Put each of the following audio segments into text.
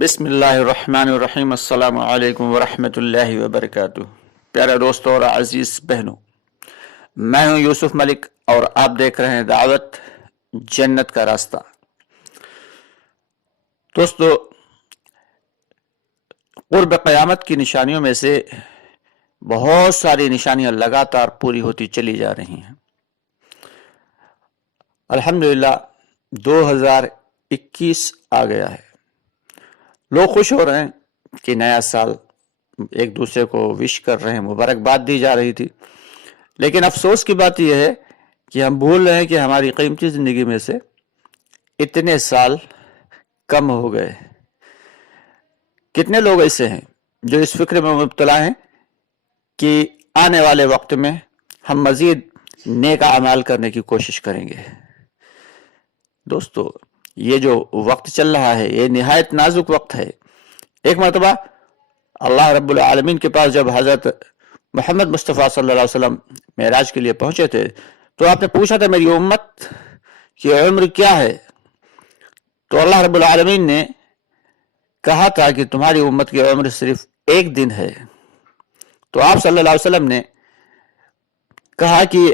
बिस्मिल्लाहिर्रहमानिर्रहीम। अस्सलाम वालेकुम वरहमतुल्लाहि वबरकातुह। प्यारे दोस्तों और अजीज बहनों, मैं हूं यूसुफ मलिक और आप देख रहे हैं दावत जन्नत का रास्ता। दोस्तों, कुर्ब क़यामत की निशानियों में से बहुत सारी निशानियां लगातार पूरी होती चली जा रही हैं। अल्हम्दुलिल्लाह 2021 आ गया है। लोग खुश हो रहे हैं कि नया साल, एक दूसरे को विश कर रहे हैं, मुबारकबाद दी जा रही थी। लेकिन अफसोस की बात यह है कि हम भूल रहे हैं कि हमारी कीमती जिंदगी में से इतने साल कम हो गए। कितने लोग ऐसे हैं जो इस फिक्र में मुब्तला हैं कि आने वाले वक्त में हम मजीद नेक अमाल करने की कोशिश करेंगे। दोस्तों, ये जो वक्त चल रहा है ये निहायत नाजुक वक्त है। एक मरतबा अल्लाह रब्बुल आलमीन के पास जब हजरत मोहम्मद मुस्तफ़ा सल्लल्लाहु अलैहि वसल्लम मेराज के लिए पहुंचे थे तो आपने पूछा था मेरी उम्मत की उम्र क्या है। तो अल्लाह रब्बुल आलमीन ने कहा था कि तुम्हारी उम्मत की उम्र सिर्फ एक दिन है। तो आप सल्लल्लाहु अलैहि वसल्लम ने कहा कि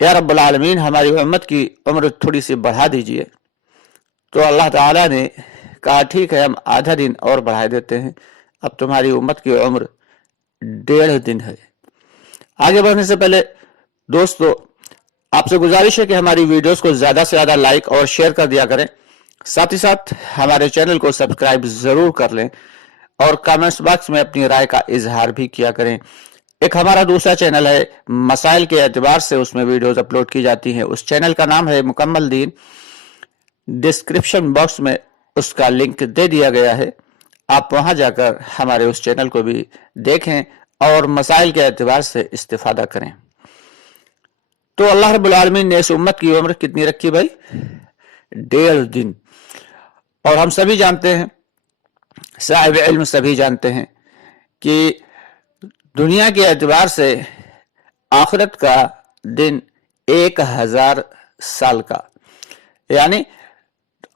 या रब्बुल आलमीन, हमारी उम्मत की उम्र थोड़ी सी बढ़ा दीजिए। तो अल्लाह ताला ने कहा ठीक है, हम आधा दिन और बढ़ा देते हैं, अब तुम्हारी उम्मत की उम्र 1.5 दिन है। आगे बढ़ने से पहले दोस्तों, आपसे गुजारिश है कि हमारी वीडियोस को ज्यादा से ज्यादा लाइक और शेयर कर दिया करें। साथ ही साथ हमारे चैनल को सब्सक्राइब जरूर कर लें और कमेंट्स बॉक्स में अपनी राय का इजहार भी किया करें। एक हमारा दूसरा चैनल है मसाइल के एतबार से, उसमें वीडियोस अपलोड की जाती हैं। उस चैनल का नाम है मुकम्मल दीन। डिस्क्रिप्शन बॉक्स में उसका लिंक दे दिया गया है, आप वहां जाकर हमारे उस चैनल को भी देखें और मसाइल के एतबार से इस्तिफादा करें। तो अल्लाह रब्बुल आलमीन ने इस उम्मत की उम्र कितनी रखी भाई? 1.5 दिन। और हम सभी जानते हैं, साहिब इल्म सभी जानते हैं कि दुनिया के एतबार से आखिरत का दिन 1000 साल का, यानी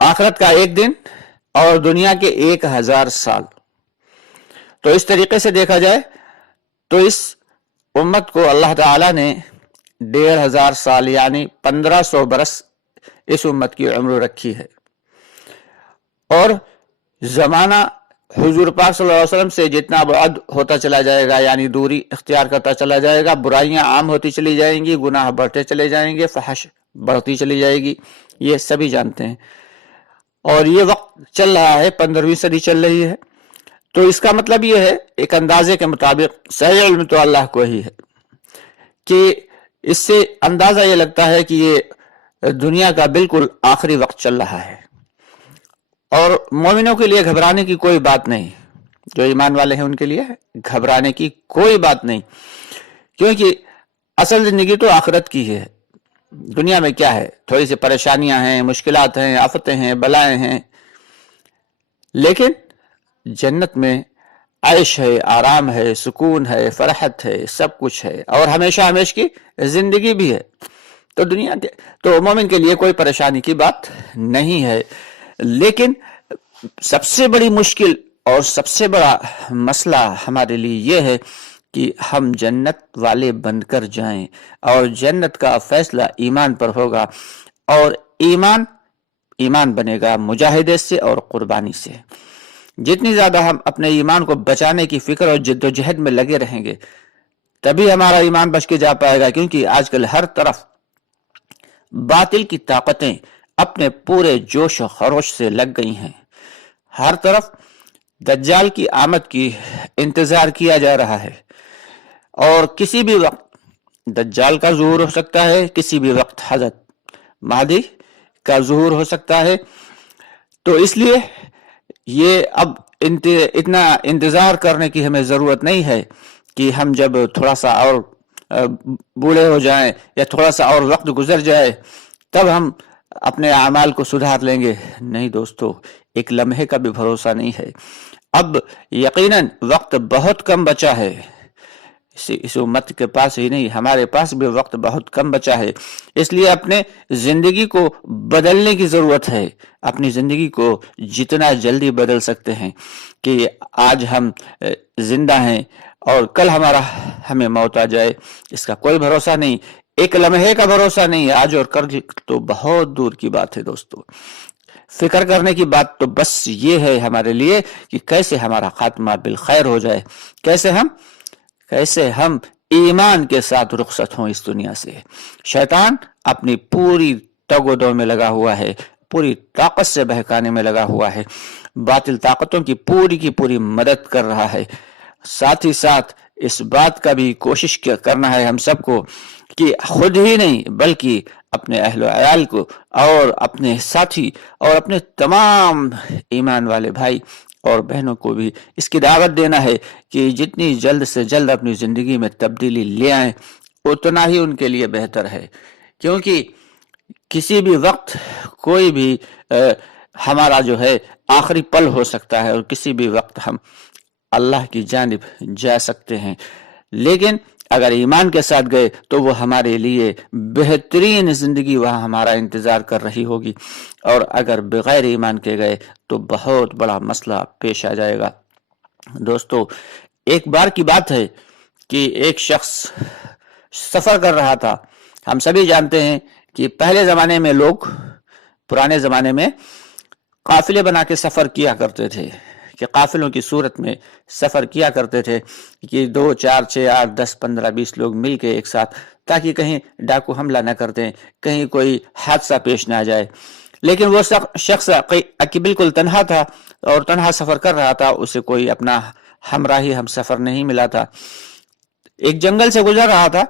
आखिरत का एक दिन और दुनिया के 1000 साल। तो इस तरीके से देखा जाए तो इस उम्मत को अल्लाह ताला ने 1500 साल यानी 1500 बरस इस उम्मत की उम्र रखी है। और जमाना हुजूर पाक सल्लल्लाहु अलैहि वसल्लम से जितना बाद होता चला जाएगा, यानी दूरी इख्तियार करता चला जाएगा, बुराइयां आम होती चली जाएंगी, गुनाह बढ़ते चले जाएंगे, फहश बढ़ती चली जाएगी, ये सभी जानते हैं। और ये वक्त चल रहा है, 15वीं सदी चल रही है। तो इसका मतलब ये है, एक अंदाजे के मुताबिक, सही इल्म तो अल्लाह को ही है, कि इससे अंदाजा ये लगता है कि ये दुनिया का बिल्कुल आखिरी वक्त चल रहा है। और मोमिनों के लिए घबराने की कोई बात नहीं, जो ईमान वाले हैं उनके लिए घबराने की कोई बात नहीं, क्योंकि असल जिंदगी तो आखिरत की है। दुनिया में क्या है, थोड़ी सी परेशानियां हैं, मुश्किलात हैं, आफतें हैं, बलाएं हैं, लेकिन जन्नत में ऐश है, आराम है, सुकून है, फरहत है, सब कुछ है और हमेशा हमेशा की जिंदगी भी है। तो दुनिया के तो मोमिन के लिए कोई परेशानी की बात नहीं है। लेकिन सबसे बड़ी मुश्किल और सबसे बड़ा मसला हमारे लिए यह है कि हम जन्नत वाले बनकर जाएं, और जन्नत का फैसला ईमान पर होगा, और ईमान बनेगा मुजाहिदे से और कुर्बानी से। जितनी ज्यादा हम अपने ईमान को बचाने की फिक्र और जद्दोजहद में लगे रहेंगे, तभी हमारा ईमान बच के जा पाएगा। क्योंकि आजकल हर तरफ बातिल की ताकतें अपने पूरे जोश और खरोश से लग गई हैं। हर तरफ दज्जाल की आमद की इंतजार किया जा रहा है, और किसी भी वक्त दज्जाल का ज़ुहूर हो सकता है, किसी भी वक्त हजरत महदी का ज़ुहूर हो सकता है। तो इसलिए ये अब इतना इंतजार करने की हमें ज़रूरत नहीं है कि हम जब थोड़ा सा और बूढ़े हो जाएं या थोड़ा सा और वक्त गुजर जाए तब हम अपने अमाल को सुधार लेंगे। नहीं दोस्तों, एक लम्हे का भी भरोसा नहीं है। अब यकीनन वक्त बहुत कम बचा है, اس امت کے پاس ہی نہیں ہمارے پاس بھی وقت بہت کم بچا ہے، اس لیے اپنے زندگی کو بدلنے کی ضرورت ہے۔ اپنی زندگی کو جتنا جلدی بدل سکتے ہیں کہ آج ہم زندہ ہیں اور کل ہمیں موت آ جائے، اس کا کوئی بھروسہ نہیں، ایک لمحے کا بھروسہ نہیں، آج اور کل تو بہت دور کی بات ہے دوستو۔ فکر کرنے کی بات تو بس یہ ہے ہمارے لیے کہ کیسے ہمارا خاتمہ بالخیر ہو جائے، کیسے ہم ایمان کے ساتھ رخصت ہوں اس دنیا سے۔ شیطان اپنی پوری تگ و دو میں لگا ہوا ہے، پوری طاقت سے بہکانے میں لگا ہوا ہے، باطل طاقتوں کی پوری مدد کر رہا ہے۔ ساتھ ہی ساتھ اس بات کا بھی کوشش کرنا ہے ہم سب کو کہ خود ہی نہیں بلکہ اپنے اہل و عیال کو اور اپنے ساتھی اور اپنے تمام ایمان والے بھائی اور بہنوں کو بھی اس کی دعوت دینا ہے کہ جتنی جلد سے جلد اپنی زندگی میں تبدیلی لے آئیں اتنا ہی ان کے لیے بہتر ہے، کیونکہ کسی بھی وقت کوئی بھی ہمارا جو ہے آخری پل ہو سکتا ہے اور کسی بھی وقت ہم اللہ کی جانب جا سکتے ہیں، لیکن اگر ایمان کے ساتھ گئے تو وہ ہمارے لیے بہترین زندگی وہاں ہمارا انتظار کر رہی ہوگی، اور اگر بغیر ایمان کے گئے تو بہت بڑا مسئلہ پیش آ جائے گا۔ دوستو، ایک بار کی بات ہے کہ ایک شخص سفر کر رہا تھا۔ ہم سبھی جانتے ہیں کہ پہلے زمانے میں لوگ پرانے زمانے میں قافلے بنا کے سفر کیا کرتے تھے، کہ قافلوں کی صورت میں سفر کیا کرتے تھے کہ 2 4 6 8 10 15 20 لوگ مل کے ایک ساتھ، تاکہ کہیں ڈاکو حملہ نہ کر دیں، کہیں کوئی حادثہ پیش نہ آ جائے۔ لیکن وہ شخص بالکل تنہا تھا اور تنہا سفر کر رہا تھا، اسے کوئی اپنا ہمراہی ہم سفر نہیں ملا تھا۔ ایک جنگل سے گزر رہا تھا،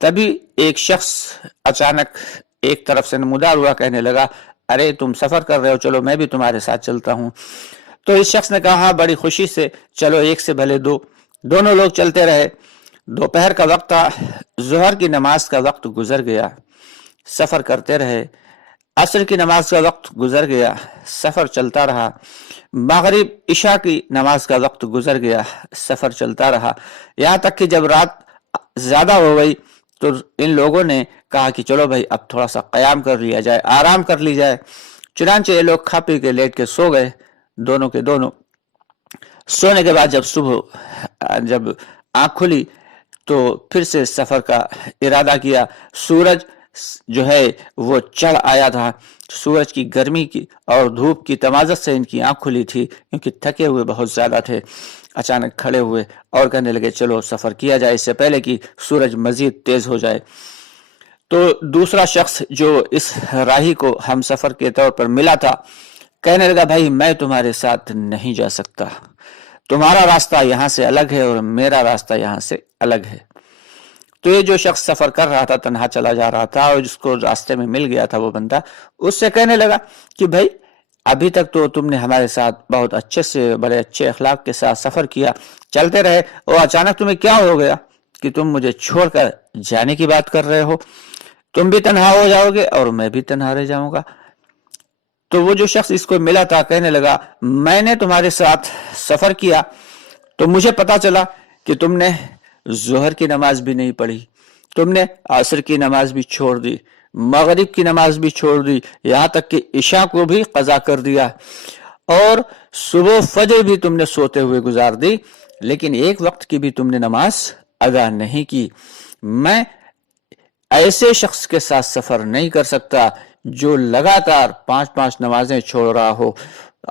تبھی ایک شخص اچانک ایک طرف سے نمودار ہوا، کہنے لگا، ارے تم سفر کر رہے ہو، چلو میں بھی تمہارے ساتھ چلتا ہوں۔ تو اس شخص نے کہا، ہاں بڑی خوشی سے، چلو ایک سے بھلے دو۔ دونوں لوگ چلتے رہے۔ دوپہر کا وقت تھا، ظہر کی نماز کا وقت گزر گیا، سفر کرتے رہے۔ عصر کی نماز کا وقت گزر گیا، سفر چلتا رہا۔ مغرب عشاء کی نماز کا وقت گزر گیا، سفر چلتا رہا، یہاں تک کہ جب رات زیادہ ہو گئی تو ان لوگوں نے کہا کہ چلو بھائی اب تھوڑا سا قیام کر لیا جائے، آرام کر لی جائے۔ چنانچہ یہ لوگ کھا پی کے لیٹ کے سو گئے، دونوں کے دونوں۔ سونے کے بعد جب آنکھ کھلی تو پھر سے سفر کا ارادہ کیا۔ سورج جو ہے وہ چڑھ آیا تھا، سورج کی گرمی کی اور دھوپ کی تمازت سے ان کی آنکھ کھلی تھی، کیونکہ تھکے ہوئے بہت زیادہ تھے۔ اچانک کھڑے ہوئے اور کہنے لگے، چلو سفر کیا جائے اس سے پہلے کہ سورج مزید تیز ہو جائے۔ تو دوسرا شخص جو اس راہی کو ہم سفر کے طور پر ملا تھا، کہنے لگا، بھائی میں تمہارے ساتھ نہیں جا سکتا، تمہارا راستہ یہاں سے الگ ہے اور میرا راستہ یہاں سے الگ ہے۔ تو یہ جو شخص سفر کر رہا تھا، تنہا چلا جا رہا تھا، اور جس کو راستے میں مل گیا تھا وہ بندہ، اس سے کہنے لگا کہ بھائی ابھی تک تو تم نے ہمارے ساتھ بہت اچھے سے، بڑے اچھے اخلاق کے ساتھ سفر کیا، چلتے رہے، اور اچانک تمہیں کیا ہو گیا کہ تم مجھے چھوڑ کر جانے کی بات کر رہے ہو؟ تم بھی تنہا ہو جاؤ گے اور میں بھی تنہا رہ جاؤں گا۔ تو وہ جو شخص اس کو ملا تھا کہنے لگا، میں نے تمہارے ساتھ سفر کیا تو مجھے پتا چلا کہ تم نے ظہر کی نماز بھی نہیں پڑھی، تم نے عصر کی نماز بھی چھوڑ دی، مغرب کی نماز بھی چھوڑ دی، یہاں تک کہ عشاء کو بھی قضا کر دیا، اور صبح فجر بھی تم نے سوتے ہوئے گزار دی، لیکن ایک وقت کی بھی تم نے نماز ادا نہیں کی۔ میں ایسے شخص کے ساتھ سفر نہیں کر سکتا جو لگاتار 5 نمازیں چھوڑ رہا ہو۔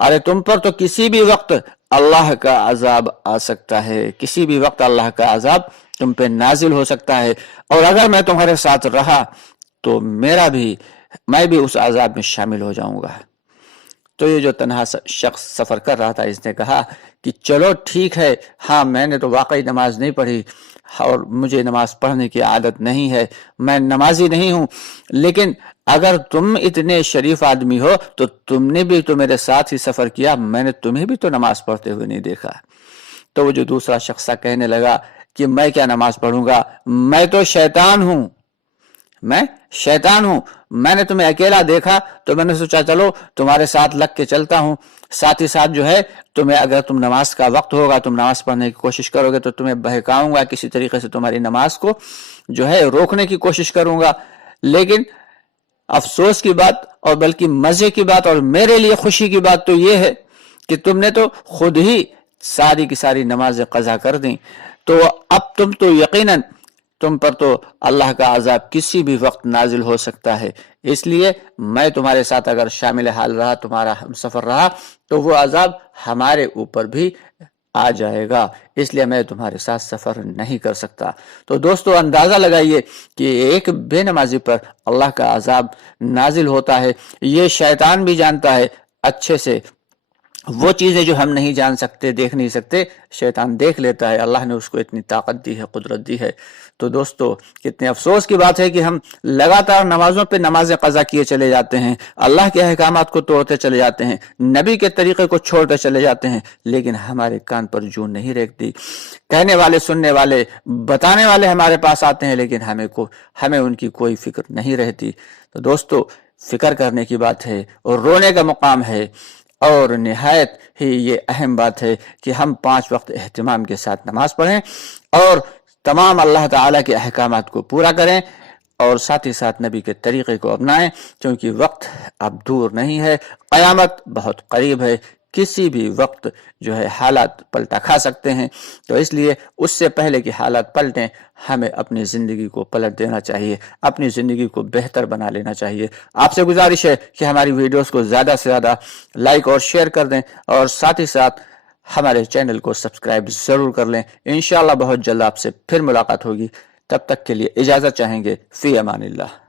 ارے تم پر تو کسی بھی وقت اللہ کا عذاب آ سکتا ہے، کسی بھی وقت اللہ کا عذاب تم پہ نازل ہو سکتا ہے، اور اگر میں تمہارے ساتھ رہا تو میں بھی اس عذاب میں شامل ہو جاؤں گا۔ تو یہ جو تنہا شخص سفر کر رہا تھا، اس نے کہا کہ چلو ٹھیک ہے، ہاں میں نے تو واقعی نماز نہیں پڑھی اور مجھے نماز پڑھنے کی عادت نہیں ہے، میں نمازی نہیں ہوں، لیکن اگر تم اتنے شریف آدمی ہو تو تم نے بھی تو میرے ساتھ ہی سفر کیا، میں نے تمہیں بھی تو نماز پڑھتے ہوئے نہیں دیکھا۔ تو وہ جو دوسرا شخص کہنے لگا کہ میں کیا نماز پڑھوں گا، میں تو شیطان ہوں، मैं शैतान हूं, मैंने तुम्हें अकेला देखा तो मैंने सोचा चलो तुम्हारे साथ लग के चलता हूं, साथ ही साथ जो है तुम्हें, अगर तुम नमाज का वक्त होगा तुम नमाज पढ़ने की कोशिश करोगे तो तुम्हें बहकाऊंगा, किसी तरीके से तुम्हारी नमाज को जो है रोकने की कोशिश करूंगा। लेकिन अफसोस की बात और बल्कि मजे की बात और मेरे लिए खुशी की बात तो यह है कि तुमने तो खुद ही सारी की सारी नमाजें कज़ा कर दी, तो अब तुम तो यकीनन तुम पर तो अल्लाह का अजाब किसी भी वक्त नाजिल हो सकता है। इसलिए मैं तुम्हारे साथ अगर शामिल हाल रहा, तुम्हारा हम सफर रहा, तो वो अजाब हमारे ऊपर भी आ जाएगा, इसलिए मैं तुम्हारे साथ सफर नहीं कर सकता। तो दोस्तों अंदाजा लगाइए कि एक बेनमाजी पर अल्लाह का अजाब नाजिल होता है। ये शैतान भी जानता है अच्छे से, वो चीजें जो हम नहीं जान सकते, देख नहीं सकते, शैतान देख लेता है। अल्लाह ने उसको इतनी ताकत दी है, कुदरत दी है। तो दोस्तों कितने अफसोस की बात है कि हम लगातार नमाजों पे नमाजें कज़ा किए चले जाते हैं, अल्लाह के अहकामात को तोड़ते चले जाते हैं, नबी के तरीके को छोड़ते चले जाते हैं, लेकिन हमारे कान पर जूं नहीं रेंगती। कहने वाले, सुनने वाले, बताने वाले हमारे पास आते हैं, लेकिन हमें उनकी कोई फिक्र नहीं रहती। तो दोस्तों फिक्र करने की बात है और रोने का मुकाम है, और निहायत ही ये अहम बात है कि हम 5 वक्त एहतिमाम के साथ नमाज पढ़ें और तमाम अल्लाह ताला के अहकामात को पूरा करें, और साथ ही साथ नबी के तरीके को अपनाएं, क्योंकि वक्त अब दूर नहीं है, क़यामत बहुत करीब है। किसी भी वक्त जो है हालात पलटा खा सकते हैं, तो इसलिए उससे पहले कि हालात पलटें हमें अपनी ज़िंदगी को पलट देना चाहिए, अपनी ज़िंदगी को बेहतर बना लेना चाहिए। आपसे गुजारिश है कि हमारी वीडियोस को ज़्यादा से ज़्यादा लाइक और शेयर कर दें, और साथ ही साथ हमारे चैनल को सब्सक्राइब ज़रूर कर लें। इंशाअल्लाह बहुत जल्द आपसे फिर मुलाकात होगी, तब तक के लिए इजाज़त चाहेंगे। फ़ी अमानिल्लाह।